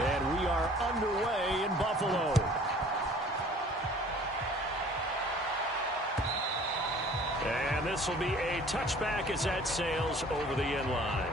And we are underway in Buffalo. And this will be a touchback as that sails over the end line.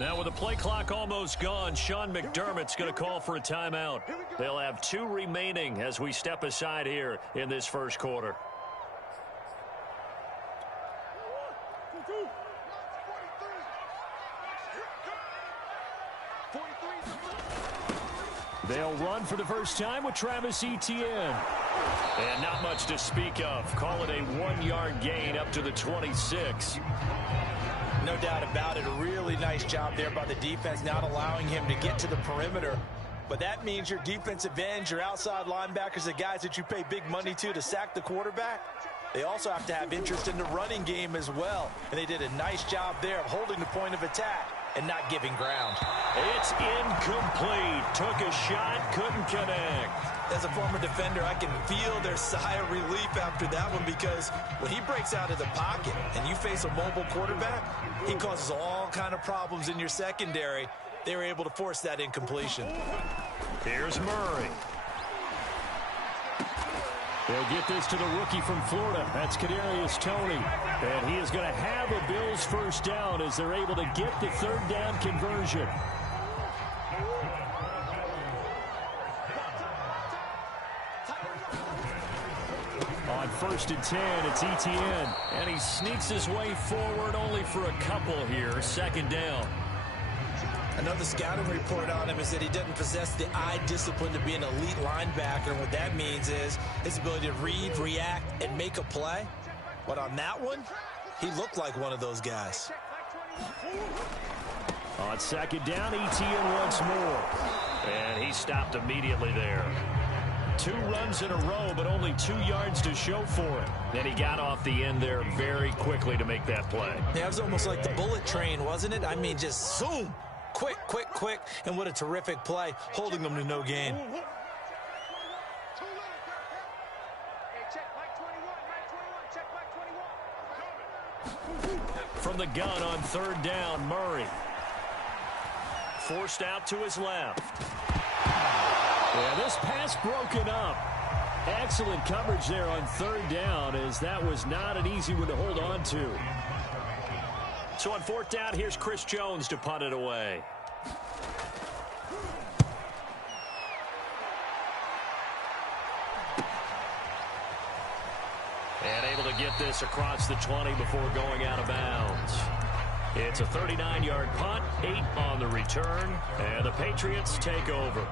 Now with the play clock almost gone, Sean McDermott's going to call for a timeout. They'll have 2 remaining as we step aside here in this first quarter. They'll run for the first time with Travis Etienne. And not much to speak of. Call it a 1-yard gain up to the 26. No doubt about it. A really nice job there by the defense, not allowing him to get to the perimeter. But that means your defensive ends, your outside linebackers, the guys that you pay big money to sack the quarterback, they also have to have interest in the running game as well. And they did a nice job there of holding the point of attack and not giving ground. It's incomplete. Took a shot, couldn't connect. As a former defender, I can feel their sigh of relief after that one, because when he breaks out of the pocket and you face a mobile quarterback, he causes all kind of problems in your secondary. They were able to force that incompletion. Here's Murray. They'll get this to the rookie from Florida. That's Kadarius Toney. And he is going to have a Bills first down as they're able to get the third down conversion. On 1st and 10, it's Etienne. And he sneaks his way forward only for a couple here. 2nd down. Another scouting report on him is that he doesn't possess the eye discipline to be an elite linebacker. And what that means is his ability to read, react, and make a play. But on that one, he looked like one of those guys. On 2nd down, Etienne once more. And he stopped immediately there. 2 runs in a row, but only 2 yards to show for it. Then he got off the end there very quickly to make that play. Yeah, it was almost like the bullet train, wasn't it? I mean, just zoom. Quick, quick, quick. And what a terrific play, holding them to no gain. From the gun on 3rd down, Murray. Forced out to his left. Yeah, this pass broken up. Excellent coverage there on 3rd down, as that was not an easy one to hold on to. So on 4th down, here's Chris Jones to punt it away. And able to get this across the 20 before going out of bounds. It's a 39-yard punt, 8 on the return, and the Patriots take over.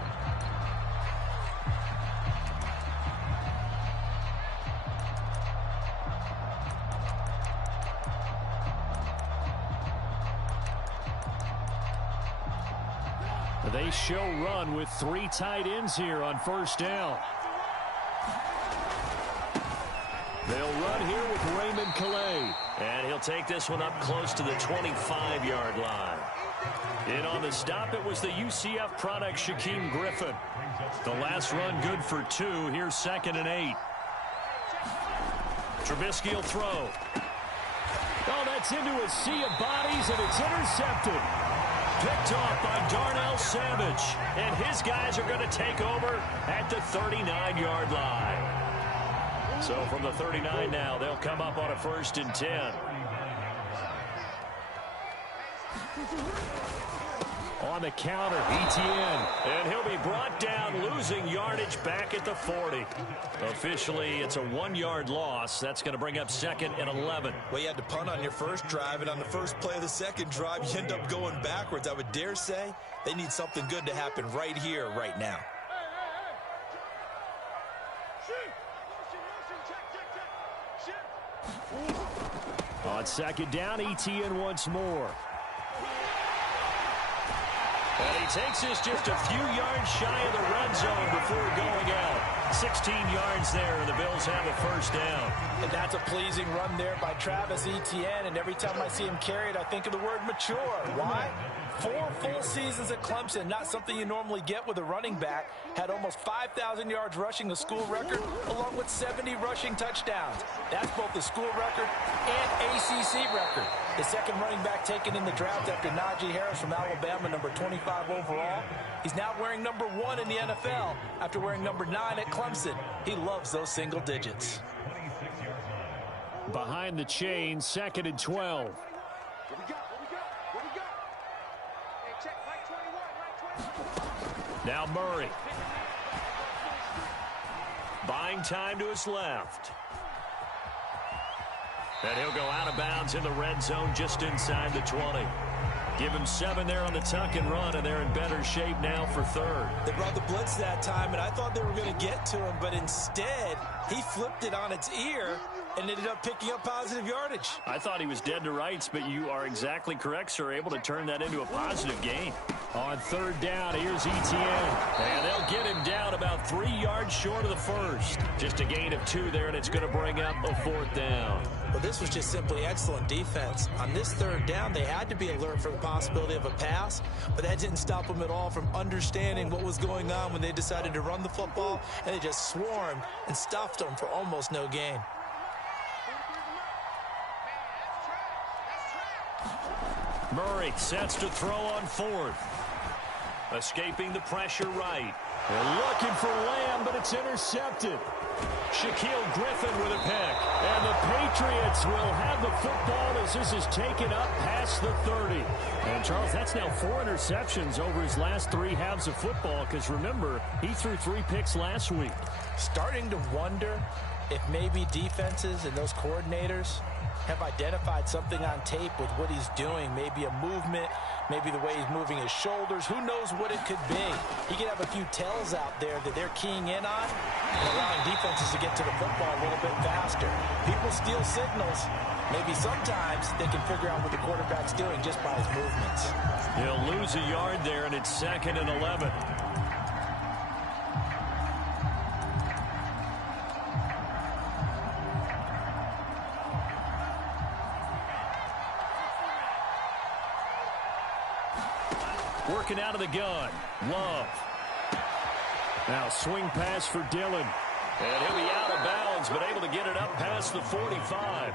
They show run with 3 tight ends here on 1st down. They'll run here with Raymond Calais. And he'll take this one up close to the 25-yard line. In on the stop, it was the UCF product, Shaquem Griffin. The last run good for 2. Here's 2nd and 8. Trubisky will throw. Oh, that's into a sea of bodies, and it's intercepted. Picked off by Darnell Savage. And his guys are going to take over at the 39-yard line. So from the 39 now, they'll come up on a 1st and 10. On the counter, Etienne. And he'll be brought down, losing yardage back at the 40. Officially, it's a 1-yard loss. That's going to bring up 2nd and 11. Well, you had to punt on your first drive, and on the first play of the second drive, you end up going backwards. I would dare say they need something good to happen right here, right now. On second down, ETN once more. And he takes this just a few yards shy of the red zone before going out. 16 yards there, and the Bills have a first down. And that's a pleasing run there by Travis Etienne, and every time I see him carry it, I think of the word mature. Why? 4 full seasons at Clemson, not something you normally get with a running back. Had almost 5,000 yards rushing, the school record, along with 70 rushing touchdowns. That's both the school record and ACC record. The second running back taken in the draft after Najee Harris from Alabama, number 25 overall. He's now wearing number 1 in the NFL after wearing number 9 at Clemson. He loves those single digits. Behind the chain, second and 12. Now Murray. Buying time to his left. And he'll go out of bounds in the red zone just inside the 20. Give him 7 there on the tuck and run, and they're in better shape now for third. They brought the blitz that time, and I thought they were going to get to him, but instead he flipped it on its ear and ended up picking up positive yardage. I thought he was dead to rights, but you are exactly correct, sir. Able to turn that into a positive gain. On third down, here's Etienne. And they'll get him down about 3 yards short of the first. Just a gain of 2 there, and it's going to bring up a fourth down. Well, this was just simply excellent defense. On this third down, they had to be alert for the possibility of a pass, but that didn't stop them at all from understanding what was going on when they decided to run the football, and they just swarmed and stuffed them for almost no gain. Murray sets to throw on fourth. Escaping the pressure right. They're looking for Lamb, but it's intercepted. Shaquille Griffin with a pick. And the Patriots will have the football as this is taken up past the 30. And, Charles, that's now 4 interceptions over his last 3 halves of football, because, remember, he threw 3 picks last week. Starting to wonder if maybe defenses and those coordinators have identified something on tape with what he's doing. Maybe a movement, maybe the way he's moving his shoulders. Who knows what it could be? He could have a few tells out there that they're keying in on and allowing defenses to get to the football a little bit faster. People steal signals. Maybe sometimes they can figure out what the quarterback's doing just by his movements. He'll lose a yard there, and it's 2nd and 11. Working out of the gun. Love. Now swing pass for Dillon. And he'll be out of bounds, but able to get it up past the 45.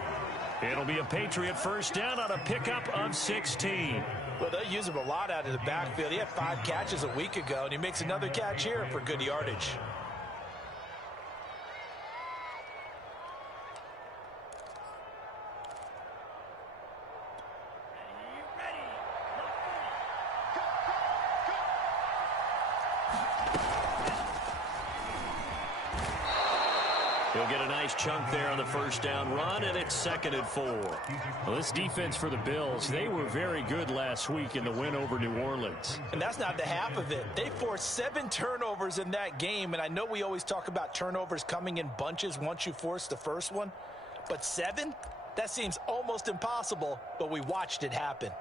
It'll be a Patriot first down on a pickup of 16. Well, they use him a lot out of the backfield. He had 5 catches a week ago, and he makes another catch here for good yardage. He'll get a nice chunk there on the first down run, and it's 2nd and 4. Well, this defense for the Bills, they were very good last week in the win over New Orleans. And that's not the half of it. They forced 7 turnovers in that game, and I know we always talk about turnovers coming in bunches once you force the first one, but 7? That seems almost impossible, but we watched it happen.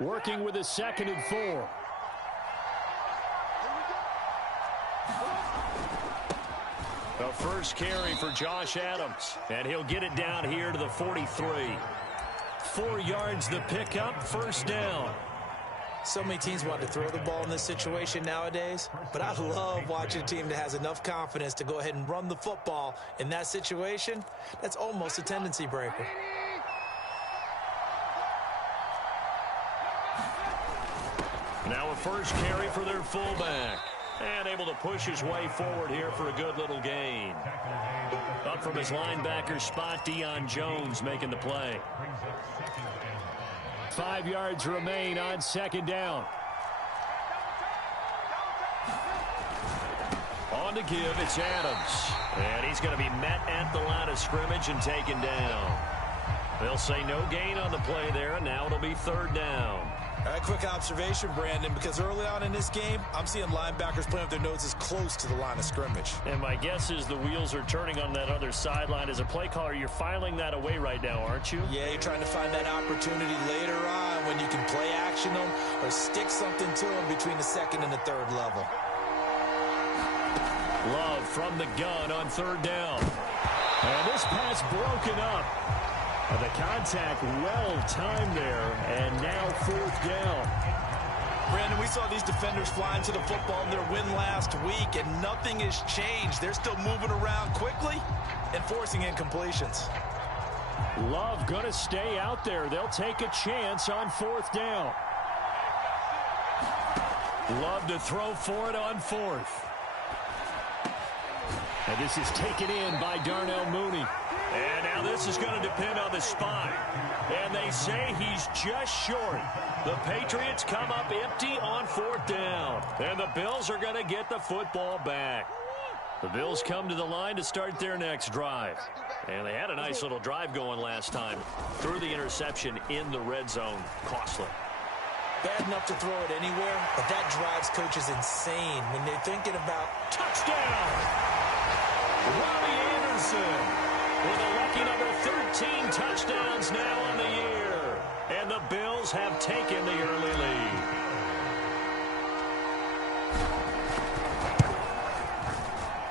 Working with a 2nd and 4. The first carry for Josh Adams, and he'll get it down here to the 43. 4 yards the pickup, first down. So many teams want to throw the ball in this situation nowadays, but I love watching a team that has enough confidence to go ahead and run the football in that situation. That's almost a tendency breaker. Now a first carry for their fullback. And able to push his way forward here for a good little gain. Up from his linebacker spot, Deion Jones making the play. 5 yards remain on 2nd down. On to give, it's Adams. And he's going to be met at the line of scrimmage and taken down. They'll say no gain on the play there, and now it'll be 3rd down. A quick observation, Brandon, because early on in this game, I'm seeing linebackers playing with their noses close to the line of scrimmage. And my guess is the wheels are turning on that other sideline. As a play caller, you're filing that away right now, aren't you? Yeah, you're trying to find that opportunity later on when you can play action them or stick something to them between the second and the third level. Love from the gun on third down. And this pass broken up. The contact well timed there, and now fourth down. Brandon, we saw these defenders flying to the football in their win last week, and nothing has changed. They're still moving around quickly and forcing incompletions. Love going to stay out there. They'll take a chance on fourth down. Love to throw for it on fourth. And this is taken in by Darnell Mooney. And now this is going to depend on the spot. And they say he's just short. The Patriots come up empty on fourth down. And the Bills are going to get the football back. The Bills come to the line to start their next drive. And they had a nice little drive going last time. Threw the interception in the red zone. Costly. Bad enough to throw it anywhere, but that drives coaches insane when they're thinking about touchdown. Robbie Anderson with a lucky number 13 touchdowns now on the year. And the Bills have taken the early lead.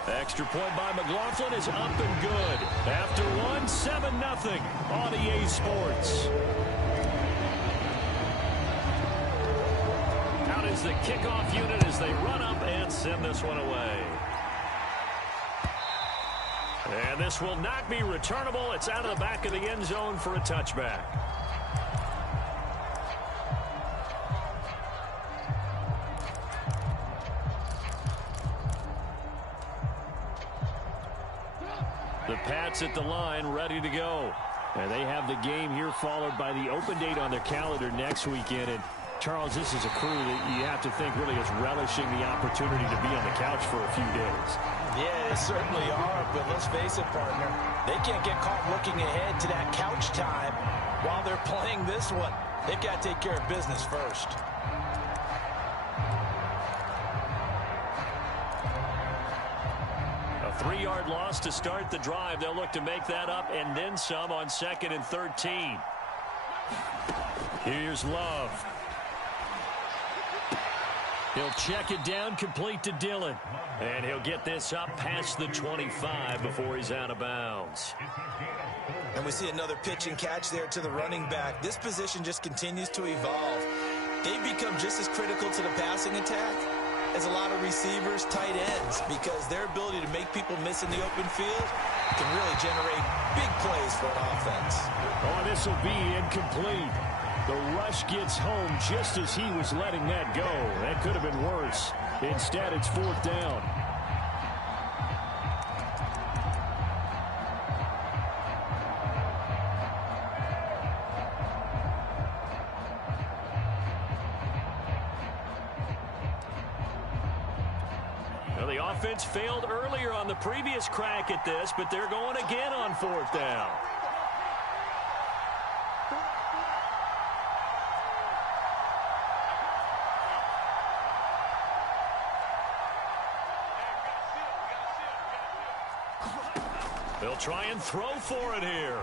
Extra point by McLaughlin is up and good. After one, 7-0 on EA Sports. Out is the kickoff unit as they run up and send this one away. And this will not be returnable. It's out of the back of the end zone for a touchback. The Pats at the line, ready to go. And they have the game here followed by the open date on their calendar next weekend. And Charles, this is a crew that you have to think really is relishing the opportunity to be on the couch for a few days. Yeah, they certainly are, but let's face it, partner. They can't get caught looking ahead to that couch time while they're playing this one. They've got to take care of business first. A 3-yard loss to start the drive. They'll look to make that up and then some on 2nd and 13. Here's Love. He'll check it down, complete to Dillon. And he'll get this up past the 25 before he's out of bounds. And we see another pitch and catch there to the running back. This position just continues to evolve. They've become just as critical to the passing attack as a lot of receivers, tight ends, because their ability to make people miss in the open field can really generate big plays for an offense. Oh, this will be incomplete. The rush gets home just as he was letting that go. That could have been worse. Instead, it's fourth down. Well, the offense failed earlier on the previous crack at this, but they're going again on fourth down. They'll try and throw for it here.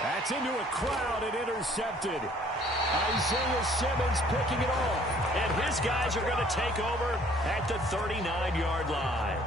That's into a crowd and intercepted. Isaiah Simmons picking it off. And his guys are going to take over at the 39-yard line.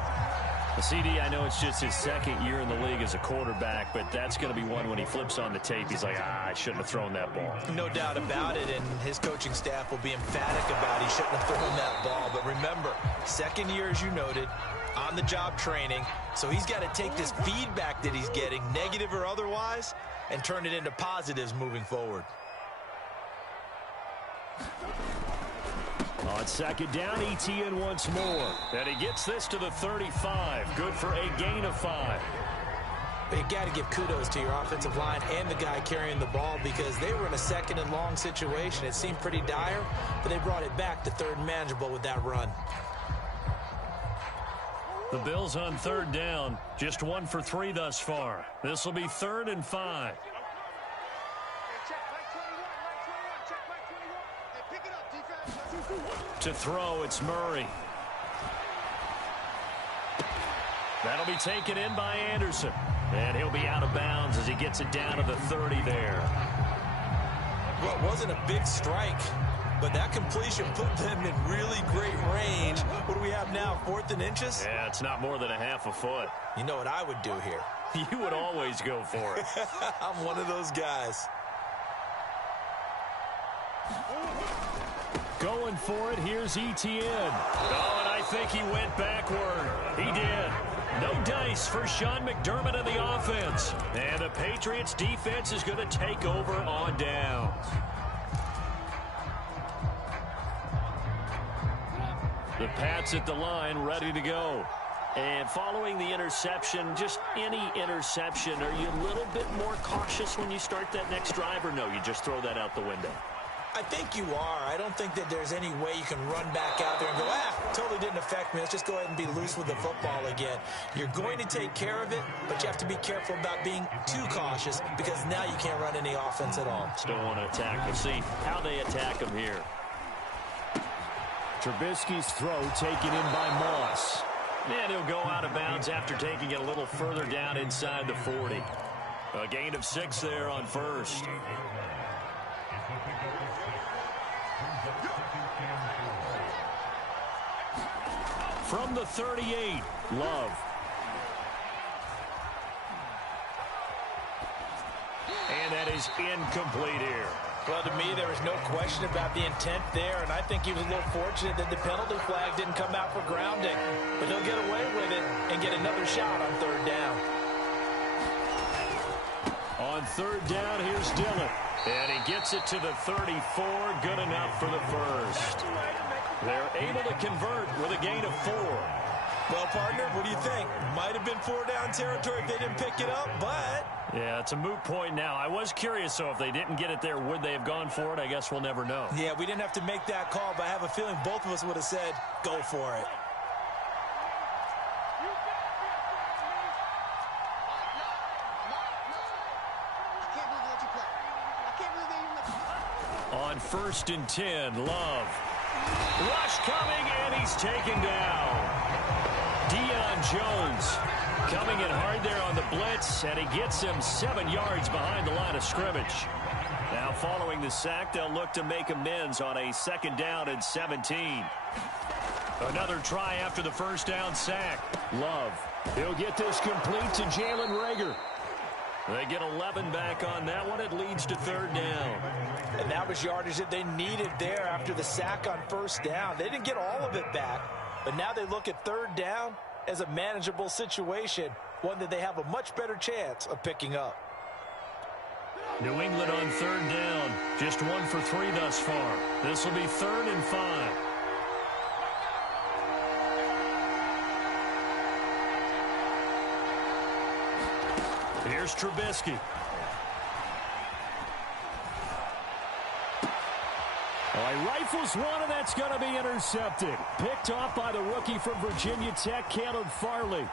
The CD, I know it's just his second year in the league as a quarterback, but that's going to be one when he flips on the tape. He's like, I shouldn't have thrown that ball. No doubt about it, and his coaching staff will be emphatic about he shouldn't have thrown that ball. But remember, second year, as you noted, on-the-job training, so he's got to take this feedback that he's getting, negative or otherwise, and turn it into positives moving forward. On second down, Etienne once more. And he gets this to the 35. Good for a gain of 5. But you got to give kudos to your offensive line and the guy carrying the ball because they were in a second and long situation. It seemed pretty dire, but they brought it back to third and manageable with that run. The Bills on third down, just 1 for 3 thus far. This will be 3rd and 5. To throw, it's Murray. That'll be taken in by Anderson. And he'll be out of bounds as he gets it down to the 30 there. Well, it wasn't a big strike, but that completion put them in really great range. What do we have now, 4th and inches? Yeah, it's not more than a half a foot. You know what I would do here? You would always go for it. I'm one of those guys. Going for it, here's Etienne. Oh, and I think he went backward. He did. No dice for Sean McDermott in the offense. And the Patriots defense is going to take over on downs. The Pats at the line, ready to go. And following the interception, just any interception, are you a little bit more cautious when you start that next drive, or no, you just throw that out the window? I think you are. I don't think that there's any way you can run back out there and go, totally didn't affect me. Let's just go ahead and be loose with the football again. You're going to take care of it, but you have to be careful about being too cautious because now you can't run any offense at all. Still want to attack. We'll see how they attack him here. Trubisky's throw taken in by Moss. And he'll go out of bounds after taking it a little further down inside the 40. A gain of 6 there on first. From the 38, Love. And that is incomplete here. Well, to me, there was no question about the intent there, and I think he was a little fortunate that the penalty flag didn't come out for grounding. But he'll get away with it and get another shot on 3rd down. On 3rd down, here's Dillon. And he gets it to the 34, good enough for the first. They're able to convert with a gain of 4. Well, partner, what do you think? Might have been 4-down territory if they didn't pick it up, but... Yeah, it's a moot point now. I was curious, so if they didn't get it there, would they have gone for it? I guess we'll never know. Yeah, we didn't have to make that call, but I have a feeling both of us would have said, go for it. On 1st and 10, Love. Rush coming, and he's taken down. Deion Jones coming in hard there on the blitz, and he gets him 7 yards behind the line of scrimmage. Now following the sack, they'll look to make amends on a 2nd down and 17. Another try after the 1st down sack. Love. He'll get this complete to Jalen Reagor. They get 11 back on that one. It leads to 3rd down. And that was yardage that they needed there after the sack on 1st down. They didn't get all of it back, but now they look at 3rd down as a manageable situation, one that they have a much better chance of picking up. New England on 3rd down. Just 1 for 3 thus far. This will be 3rd and 5. Here's Trubisky. Oh, he rifles one, and that's going to be intercepted. Picked off by the rookie from Virginia Tech, Caleb Farley.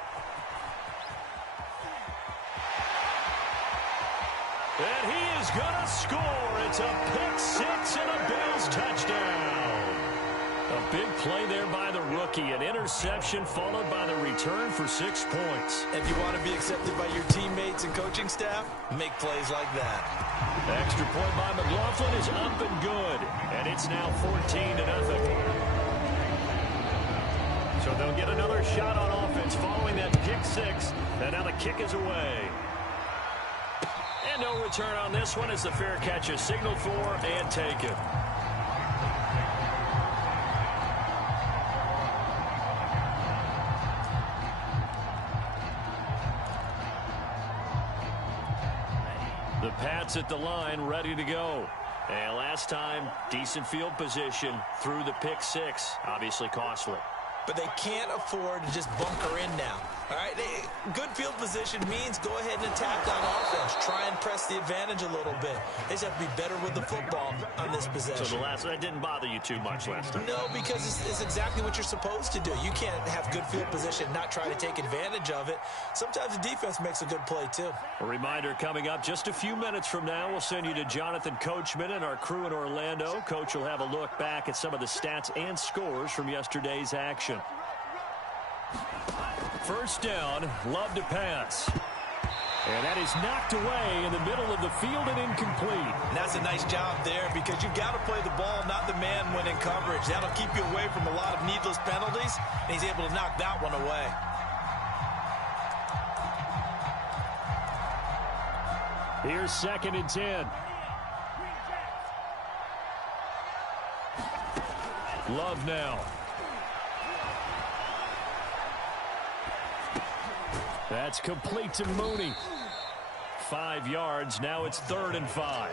And he is going to score. It's a pick 6 and a Bills touchdown. A big play there by the rookie. An interception followed by the return for 6 points. If you want to be accepted by your teammates and coaching staff, make plays like that. The extra point by McLaughlin is up and good. And it's now 14-0. So they'll get another shot on offense following that pick 6. And now the kick is away. And no return on this one as the fair catch is signaled for and taken. The Pats at the line, ready to go. And last time, decent field position through the pick 6. Obviously costly. but they can't afford to just bunker in now. All right, good field position means go ahead and attack on offense. Try and press the advantage a little bit. They just have to be better with the football on this possession. So that didn't bother you too much last time? No, because it's exactly what you're supposed to do. You can't have good field position and not try to take advantage of it. Sometimes the defense makes a good play, too. A reminder coming up just a few minutes from now, we'll send you to Jonathan Coachman and our crew in Orlando. Coach will have a look back at some of the stats and scores from yesterday's action. First down, Love to pass. And that is knocked away in the middle of the field and incomplete. And that's a nice job there because you've got to play the ball, not the man when in coverage. That'll keep you away from a lot of needless penalties, and he's able to knock that one away. Here's 2nd and 10. Love now. That's complete to Mooney. 5 yards. Now it's 3rd and 5.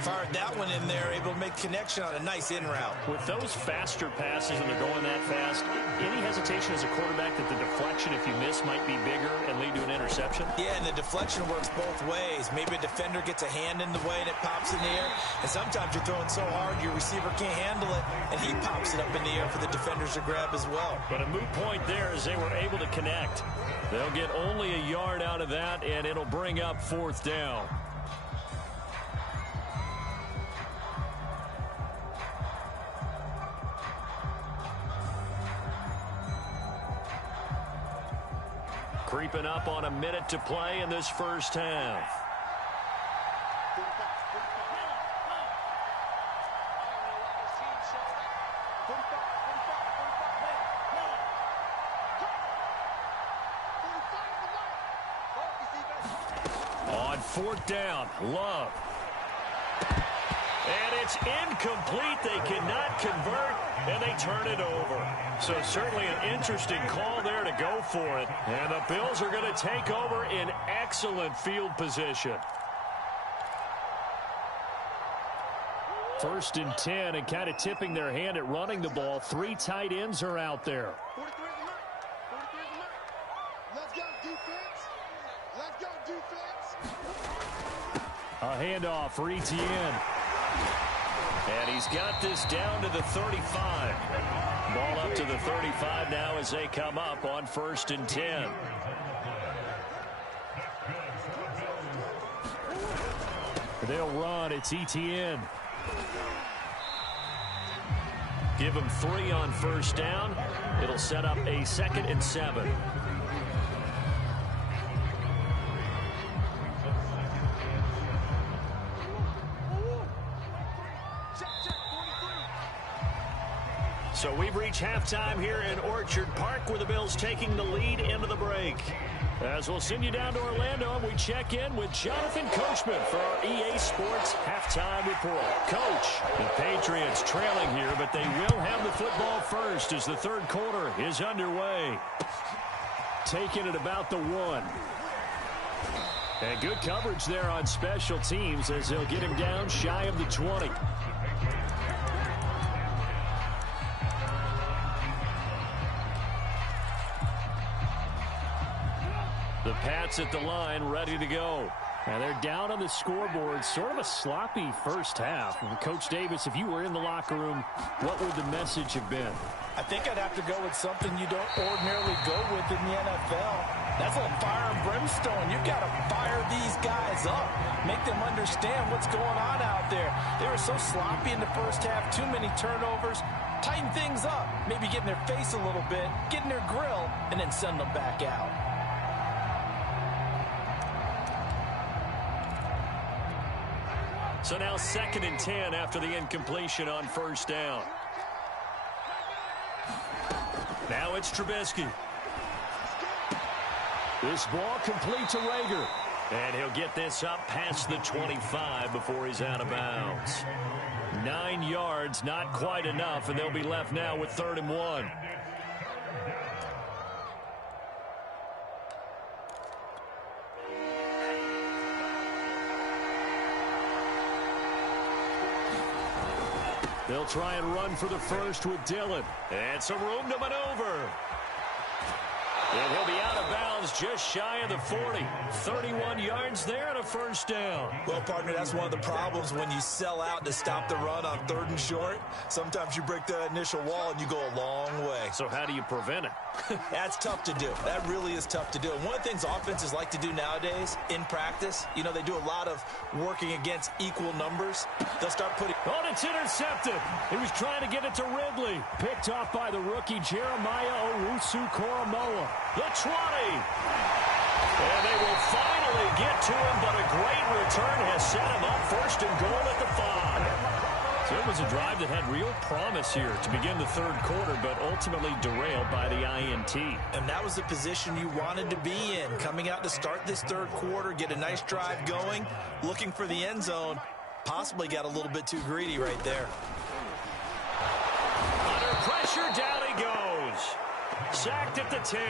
Fired that one in there, able to make connection on a nice in route. With those faster passes and they're going that fast, any hesitation as a quarterback that the deflection, if you miss, might be bigger and lead to an interception? Yeah, and the deflection works both ways. Maybe a defender gets a hand in the way and it pops in the air. And sometimes you're throwing so hard your receiver can't handle it, and he pops it up in the air for the defenders to grab as well. But a moot point there is they were able to connect. They'll get only a yard out of that, and it'll bring up 4th down. Creeping up on a minute to play in this first half. On 4th down, Love. And it's incomplete. They cannot convert, and they turn it over. So certainly an interesting call there to go for it. And the Bills are going to take over in excellent field position. 1st and 10, and kind of tipping their hand at running the ball. 3 tight ends are out there. Let's go, defense. Let's go, defense. A handoff for Etienne. And he's got this down to the 35. Ball up to the 35 now as they come up on 1st and 10. They'll run. It's Etienne. Give him 3 on 1st down. It'll set up a 2nd and 7. So we've reached halftime here in Orchard Park, where the Bills taking the lead into the break. As we'll send you down to Orlando, and we check in with Jonathan Coachman for our EA Sports Halftime Report. Coach, the Patriots trailing here, but they will have the football first as the 3rd quarter is underway. Taking it about the 1. And good coverage there on special teams as they'll get him down shy of the 20. The Pats at the line, ready to go. And they're down on the scoreboard. Sort of a sloppy first half. And Coach Davis, if you were in the locker room, what would the message have been? I think I'd have to go with something you don't ordinarily go with in the NFL. That's a fire and brimstone. You've got to fire these guys up. Make them understand what's going on out there. They were so sloppy in the first half. Too many turnovers. Tighten things up. Maybe get in their face a little bit. Get in their grill. And then send them back out. So now 2nd and 10 after the incompletion on 1st down. Now it's Trubisky. This ball complete to Rager. And he'll get this up past the 25 before he's out of bounds. 9 yards, not quite enough, and they'll be left now with 3rd and 1. They'll try and run for the first with Dillon. And some room to maneuver. And he'll be out of bounds just shy of the 40. 31 yards there and a first down. Well, partner, that's one of the problems when you sell out to stop the run on 3rd and short. Sometimes you break the initial wall and you go a long way. So how do you prevent it? That's tough to do. That really is tough to do. And one of the things offenses like to do nowadays in practice, you know, they do a lot of working against equal numbers. They'll start putting... Oh, and it's intercepted. He was trying to get it to Ridley. Picked off by the rookie Jeremiah Owusu-Koramoah. The 20. And they will finally get to him, but a great return has set him up 1st and goal at the 5. So it was a drive that had real promise here to begin the 3rd quarter, but ultimately derailed by the INT. And that was the position you wanted to be in, coming out to start this 3rd quarter, get a nice drive going, looking for the end zone. Possibly got a little bit too greedy right there. Under pressure, down he goes. Sacked at the 10.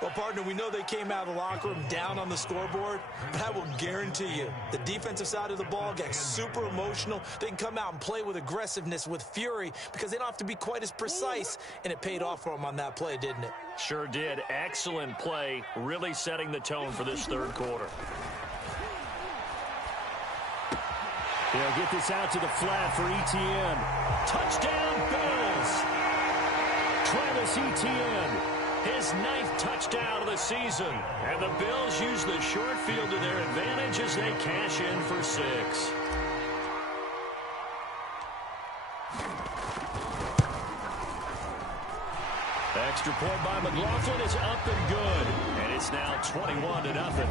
Well, partner, we know they came out of the locker room down on the scoreboard, but I will guarantee you the defensive side of the ball gets super emotional. They can come out and play with aggressiveness, with fury, because they don't have to be quite as precise, and it paid off for them on that play, didn't it? Sure did. Excellent play, really setting the tone for this 3rd quarter. They'll get this out to the flat for Etienne. Touchdown, Bills! Travis Etienne, his 9th touchdown of the season. And the Bills use the short field to their advantage as they cash in for 6. Extra point by McLaughlin is up and good. And it's now 21-0.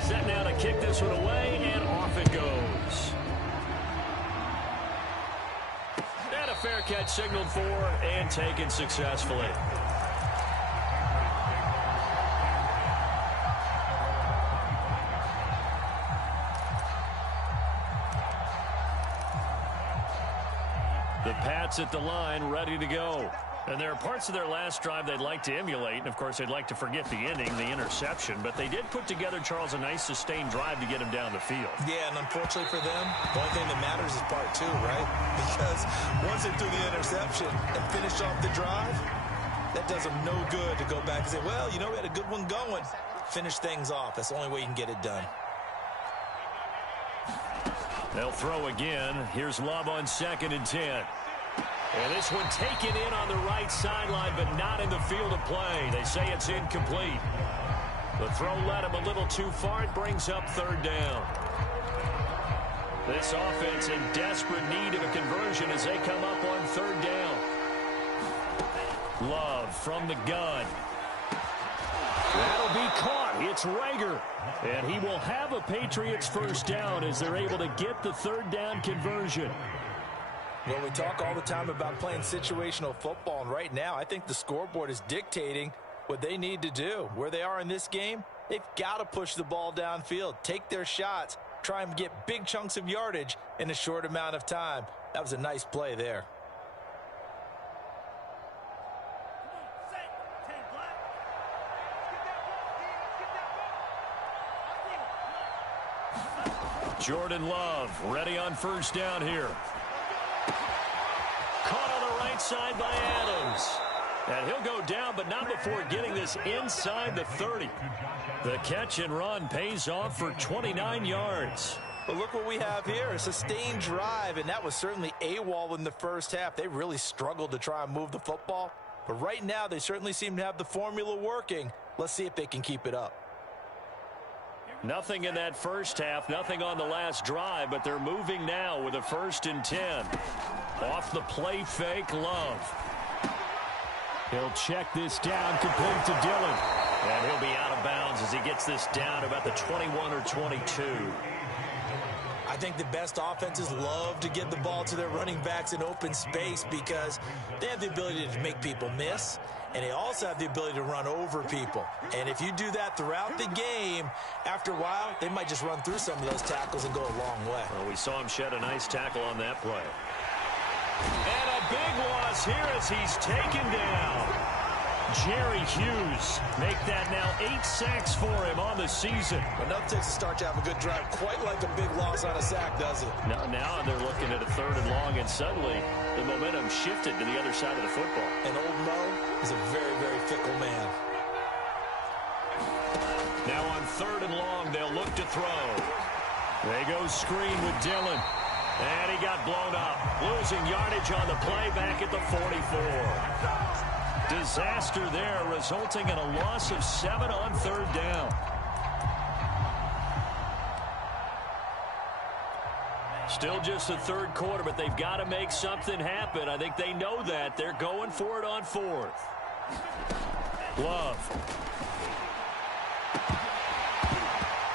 Set now to kick this one away, and off it goes. And a fair catch signaled for and taken successfully. The Pats at the line, ready to go. And there are parts of their last drive they'd like to emulate. And, of course, they'd like to forget the ending, the interception. But they did put together, Charles, a nice sustained drive to get him down the field. Yeah, and unfortunately for them, the only thing that matters is part 2, right? Because once they threw the interception and finished off the drive, that does them no good to go back and say, well, you know, we had a good one going. Finish things off. That's the only way you can get it done. They'll throw again. Here's Love on 2nd and 10. And this one taken in on the right sideline, but not in the field of play. They say it's incomplete. The throw led him a little too far. It brings up 3rd down. This offense in desperate need of a conversion as they come up on 3rd down. Love from the gun. That'll be caught. It's Rager. And he will have a Patriots 1st down as they're able to get the 3rd down conversion. Well, we talk all the time about playing situational football, and right now I think the scoreboard is dictating what they need to do. Where they are in this game, they've got to push the ball downfield, take their shots, try and get big chunks of yardage in a short amount of time. That was a nice play there. Jordan Love ready on 1st down here. Caught on the right side by Adams. And he'll go down, but not before getting this inside the 30. The catch and run pays off for 29 yards. But look what we have here, a sustained drive, and that was certainly AWOL in the 1st half. They really struggled to try and move the football. But right now, they certainly seem to have the formula working. Let's see if they can keep it up. Nothing in that 1st half, nothing on the last drive, but they're moving now with a 1st and 10. Off the play fake, Love. He'll check this down, complete to Dillon. And he'll be out of bounds as he gets this down about the 21 or 22. I think the best offenses love to get the ball to their running backs in open space because they have the ability to make people miss, and they also have the ability to run over people. And if you do that throughout the game, after a while, they might just run through some of those tackles and go a long way. Well, we saw him shed a nice tackle on that play. And a big loss here as he's taken down. Jerry Hughes make that now 8 sacks for him on the season. Enough takes a start to have a good drive, quite like a big loss on a sack, does it? Now they're looking at a 3rd and long, and suddenly the momentum shifted to the other side of the football. And old Mo is a very, very fickle man. Now on 3rd and long, they'll look to throw. They go screen with Dillon. And he got blown up. Losing yardage on the play back at the 44. Disaster there, resulting in a loss of 7 on 3rd down. Still just the 3rd quarter, but they've got to make something happen. I think they know that. They're going for it on 4th. Love.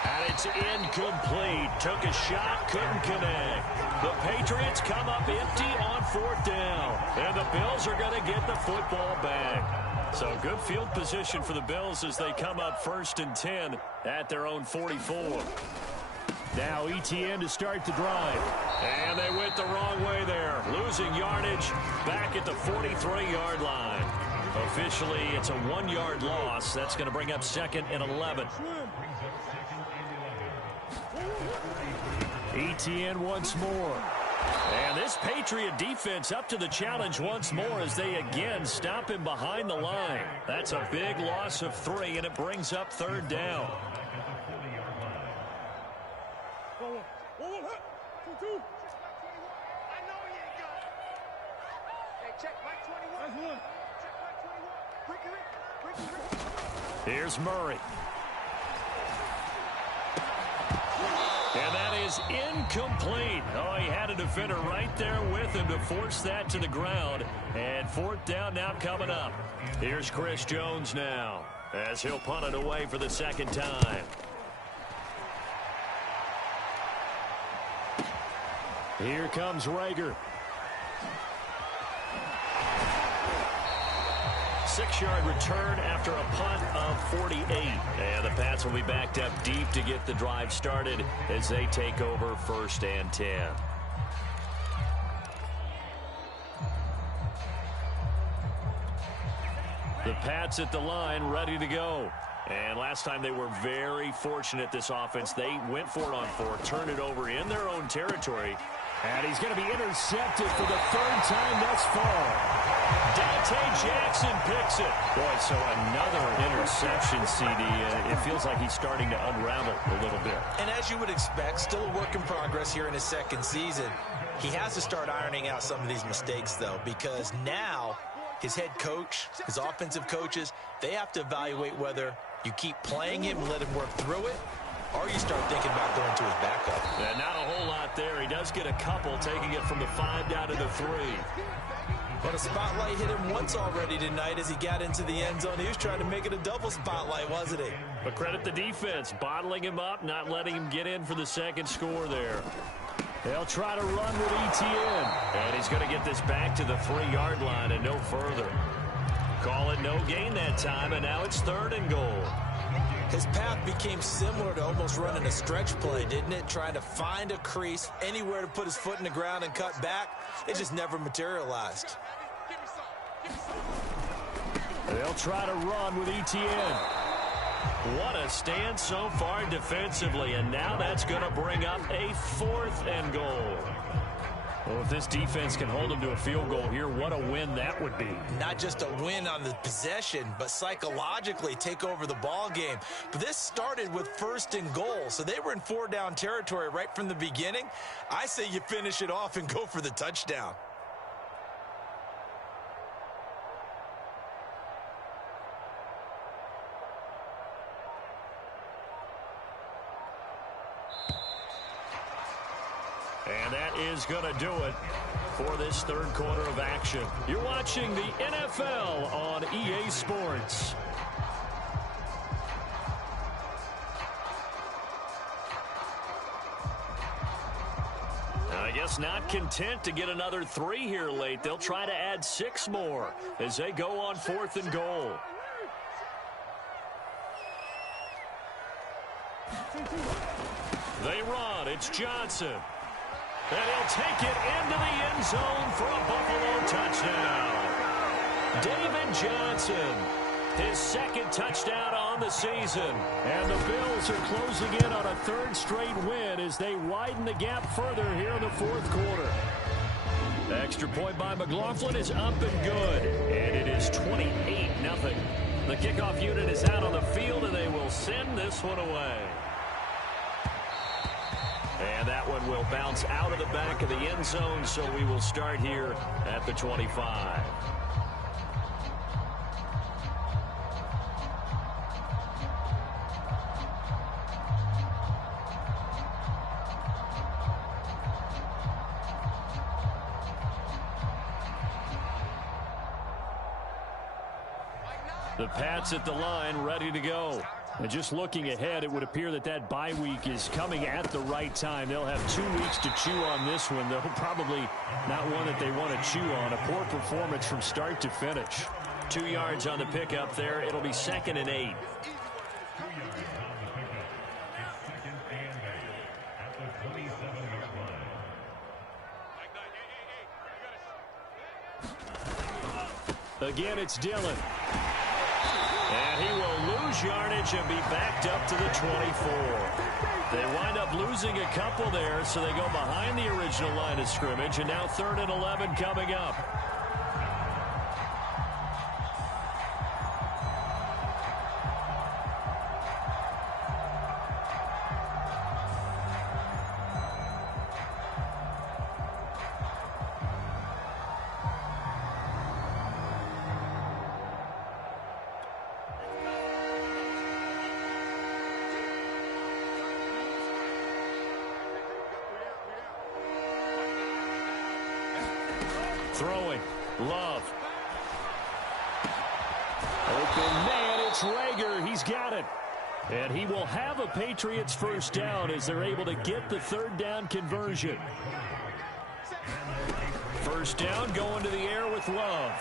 And it's incomplete. Took a shot, couldn't connect. The Patriots come up empty on 4th down. And the Bills are going to get the football back. So good field position for the Bills as they come up 1st and 10 at their own 44. Now Etienne to start the drive. And they went the wrong way there. Losing yardage back at the 43-yard line. Officially, it's a 1-yard loss. That's going to bring up 2nd and 11. Etienne once more. And this Patriot defense up to the challenge once more as they again stop him behind the line. That's a big loss of 3, and it brings up 3rd down. Here's Murray. And that is incomplete. Oh, he had a defender right there with him to force that to the ground. And 4th down now coming up. Here's Chris Jones now as he'll punt it away for the 2nd time. Here comes Rager. 6-yard return after a punt of 48. And the Pats will be backed up deep to get the drive started as they take over 1st and 10. The Pats at the line ready to go. And last time they were very fortunate, this offense. They went for it on 4, turned it over in their own territory. And he's going to be intercepted for the 3rd time thus far. Dante Jackson picks it. Boy, so another interception, CD. It feels like he's starting to unravel a little bit. And as you would expect, still a work in progress here in his 2nd season. He has to start ironing out some of these mistakes, though, because now his head coach, his offensive coaches, they have to evaluate whether you keep playing him and let him work through it, or you start thinking about going to his backup. Yeah, not a whole lot there. He does get a couple, taking it from the 5 down to the 3. But a spotlight hit him once already tonight as he got into the end zone. He was trying to make it a double spotlight, wasn't he? But credit the defense, bottling him up, not letting him get in for the 2nd score there. They'll try to run with Etienne. And he's going to get this back to the 3-yard line and no further. Call it no gain that time, and now it's 3rd and goal. His path became similar to almost running a stretch play, didn't it? Trying to find a crease, anywhere to put his foot in the ground and cut back. It just never materialized. They'll try to run with Etienne. What a stand so far defensively, and now that's going to bring up a 4th and goal. Well, if this defense can hold them to a field goal here, what a win that would be. Not just a win on the possession, but psychologically take over the ball game. But this started with 1st and goal, so they were in 4-down territory right from the beginning. I say you finish it off and go for the touchdown. And that is going to do it for this 3rd quarter of action. You're watching the NFL on EA Sports. I guess not content to get another 3 here late. They'll try to add 6 more as they go on 4th and goal. They run. It's Johnson. And he'll take it into the end zone for a Buffalo touchdown. David Johnson His second touchdown on the season. And the Bills are closing in on a third straight win as they widen the gap further here in the fourth quarter. The extra point by McLaughlin is up and good. And it is 28-0. The kickoff unit is out on the field, and they will send this one away. And that one will bounce out of the back of the end zone, so we will start here at the 25. The Pats at the line, ready to go. And just looking ahead, it would appear that that bye week is coming at the right time. They'll have 2 weeks to chew on this one, though probably not one that they want to chew on. A poor performance from start to finish. 2 yards on the pickup there. It'll be 2nd and 8. Again, it's Dillon. And he will lose yardage and be backed up to the 24. They wind up losing a couple there, so they go behind the original line of scrimmage, and now 3rd and 11 coming up. Throwing. Love. Open man, it's Rager. He's got it. And he will have a Patriots first down as they're able to get the 3rd down conversion. First down going to the air with Love.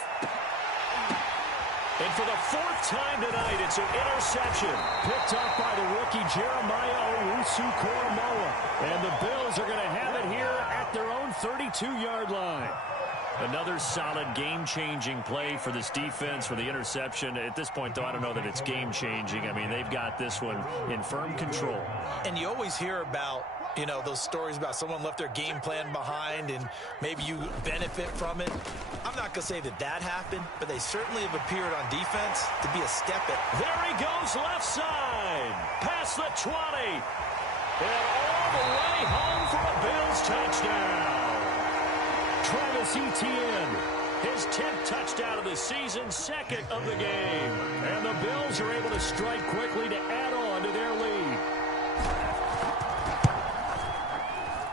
And for the 4th time tonight, it's an interception. Picked up by the rookie Jeremiah Owusu-Koramoah. And the Bills are going to have it here at their own 32-yard line. Another solid game-changing play for this defense for the interception. At this point, though, I don't know that it's game-changing. I mean, they've got this one in firm control. And you always hear about, you know, those stories about someone left their game plan behind and maybe you benefit from it. I'm not going to say that that happened, but they certainly have appeared on defense to be a step at. There he goes left side. Past the 20. And all the way home for a Bills touchdown. Travis Etienne, his 10th touchdown of the season, 2nd of the game. And the Bills are able to strike quickly to add on to their lead.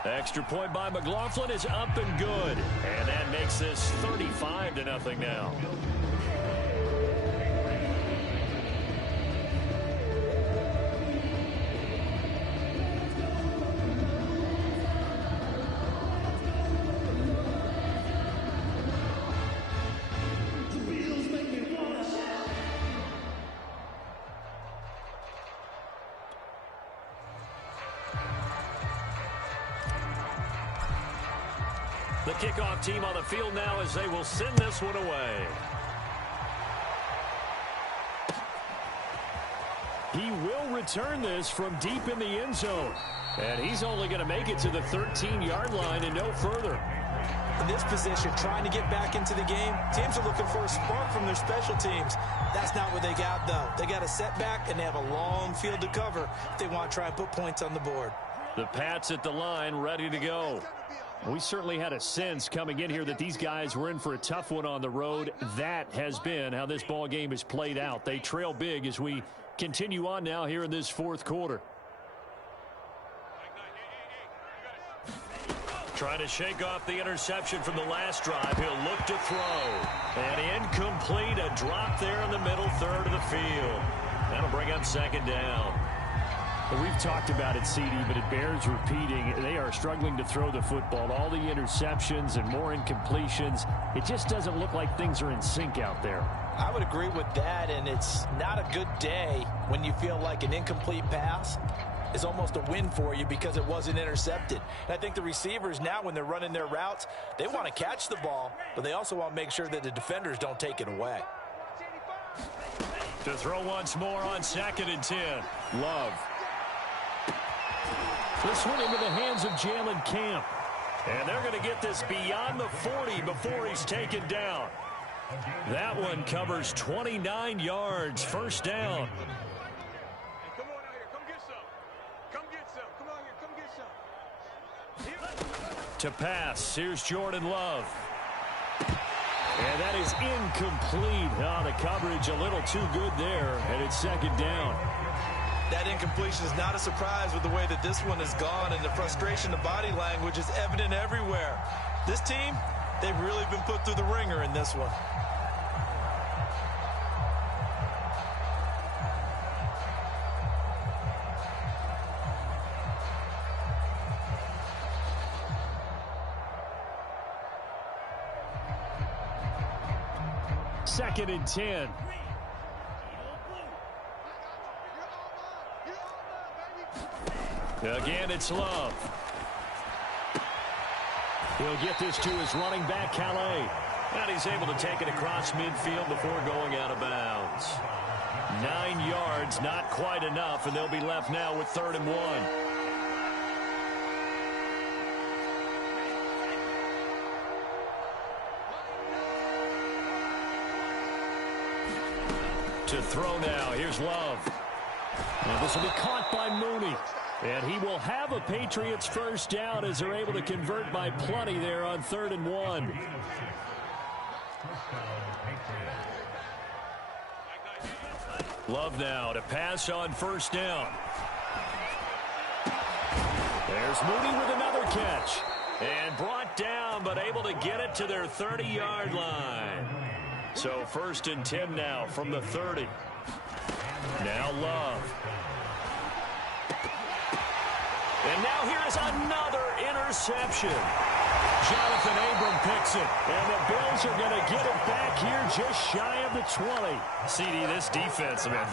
Extra point by McLaughlin is up and good. And that makes this 35-0 now. The kickoff team on the field now as they will send this one away. He will return this from deep in the end zone. And he's only going to make it to the 13-yard line and no further. In this position, trying to get back into the game, teams are looking for a spark from their special teams. That's not what they got, though. They got a setback, and they have a long field to cover if they want to try and put points on the board. The Pats at the line, ready to go. We certainly had a sense coming in here that these guys were in for a tough one on the road. That has been how this ball game has played out. They trail big as we continue on now here in this 4th quarter. Trying to shake off the interception from the last drive. He'll look to throw. And incomplete, a drop there in the middle 3rd of the field. That'll bring up 2nd down. We've talked about it, CD, but it bears repeating. They are struggling to throw the football. All the interceptions and more incompletions. It just doesn't look like things are in sync out there. I would agree with that, and it's not a good day when you feel like an incomplete pass is almost a win for you because it wasn't intercepted. And I think the receivers now, when they're running their routes, they want to catch the ball, but they also want to make sure that the defenders don't take it away. To throw once more on 2nd and 10. Love. This one into the hands of Jalen Camp. And they're going to get this beyond the 40 before he's taken down. That one covers 29 yards. First down. Come on out here. Come get some. Come get some. Come on here. Come get some. To pass. Here's Jordan Love. And that is incomplete. Oh, the coverage a little too good there. And it's 2nd down. That incompletion is not a surprise with the way that this one has gone, and the frustration, the body language is evident everywhere. This team, they've really been put through the ringer in this one. Second and 10. Again, it's Love. He'll get this to his running back, Calais. And he's able to take it across midfield before going out of bounds. 9 yards, not quite enough, and they'll be left now with 3rd and 1. To throw now. Here's Love. And this will be caught by Mooney. And he will have a Patriots first down as they're able to convert by plenty there on 3rd and 1. Love now to pass on first down. There's Mooney with another catch. And brought down, but able to get it to their 30-yard line. So 1st and 10 now from the 30. Now Love. And now here is another interception. Jonathan Abram picks it. And the Bills are going to get it back here just shy of the 20. CD, this defense, man,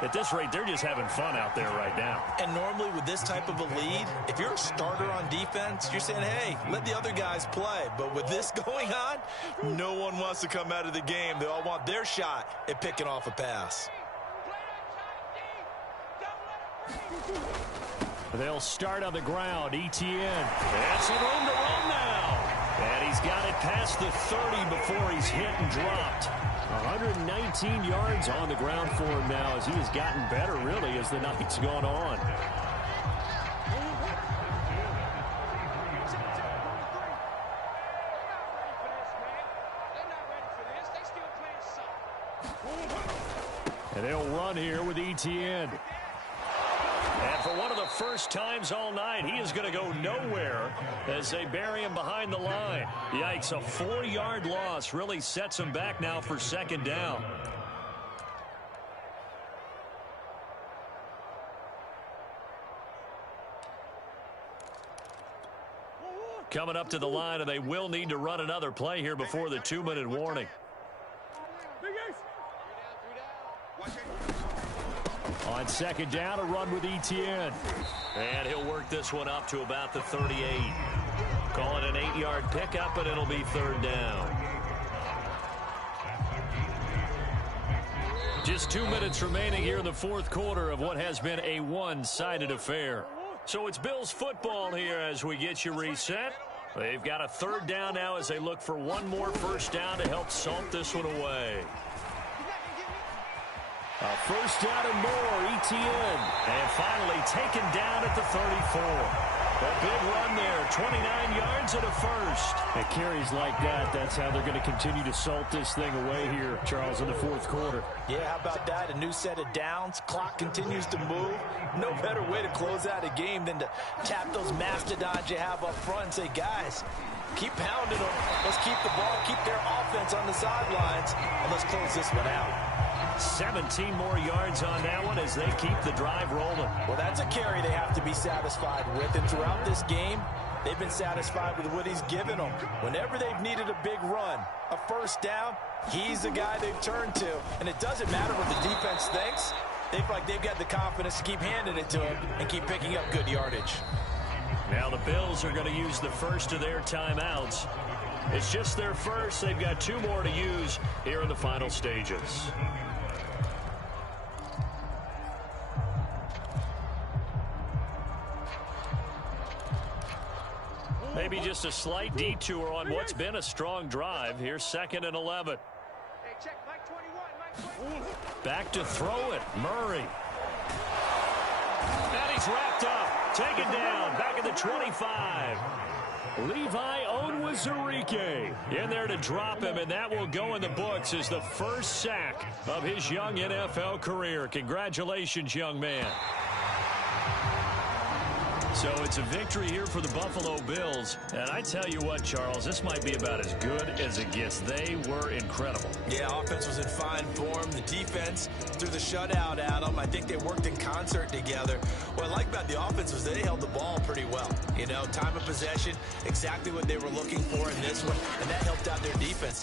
at this rate, they're just having fun out there right now. And normally with this type of a lead, if you're a starter on defense, you're saying, hey, let the other guys play. But with this going on, no one wants to come out of the game. They all want their shot at picking off a pass. They'll start on the ground. Etienne. That's some room to run now. And he's got it past the 30 before he's hit and dropped. 119 yards on the ground for him now as he has gotten better, really, as the night's gone on. And they'll run here with Etienne. And for one of the first times all night, he is going to go nowhere as they bury him behind the line. Yikes, a 4-yard loss really sets him back now for 2nd down. Coming up to the line, and they will need to run another play here before the 2-minute warning. On 2nd down, a run with Etienne. And he'll work this one up to about the 38. Call it an 8-yard pickup, and it'll be 3rd down. Just 2 minutes remaining here in the 4th quarter of what has been a one-sided affair. So it's Bills football here as we get you reset. They've got a 3rd down now as they look for one more first down to help salt this one away. A first down and more, Etienne. And finally taken down at the 34. A big run there, 29 yards and a first. At carries like that, that's how they're going to continue to salt this thing away here, Charles, in the 4th quarter. Yeah, how about that? A new set of downs. Clock continues to move. No better way to close out a game than to tap those mastodons you have up front and say, guys, keep pounding them. Let's keep the ball, keep their offense on the sidelines, and let's close this one out. 17 more yards on that one as they keep the drive rolling. Well, that's a carry they have to be satisfied with, and throughout this game, they've been satisfied with what he's given them. Whenever they've needed a big run, a first down, he's the guy they've turned to. And it doesn't matter what the defense thinks. They feel like they've got the confidence to keep handing it to him and keep picking up good yardage. Now the Bills are going to use the first of their timeouts. It's just their first. They've got 2 more to use here in the final stages. maybe just a slight detour on what's been a strong drive. Here's 2nd and 11. Hey, check Mike 21. Back to throw it. Murray. And he's wrapped up. Taken down. Back at the 25. Levi Onwuzurike in there to drop him, and that will go in the books as the first sack of his young NFL career. Congratulations, young man. So it's a victory here for the Buffalo Bills. And I tell you what, Charles, this might be about as good as it gets. They were incredible. Yeah, offense was in fine form. The defense threw the shutout at them. I think they worked in concert together. What I like about the offense was they held the ball pretty well. You know, time of possession, exactly what they were looking for in this one. And that helped out their defense.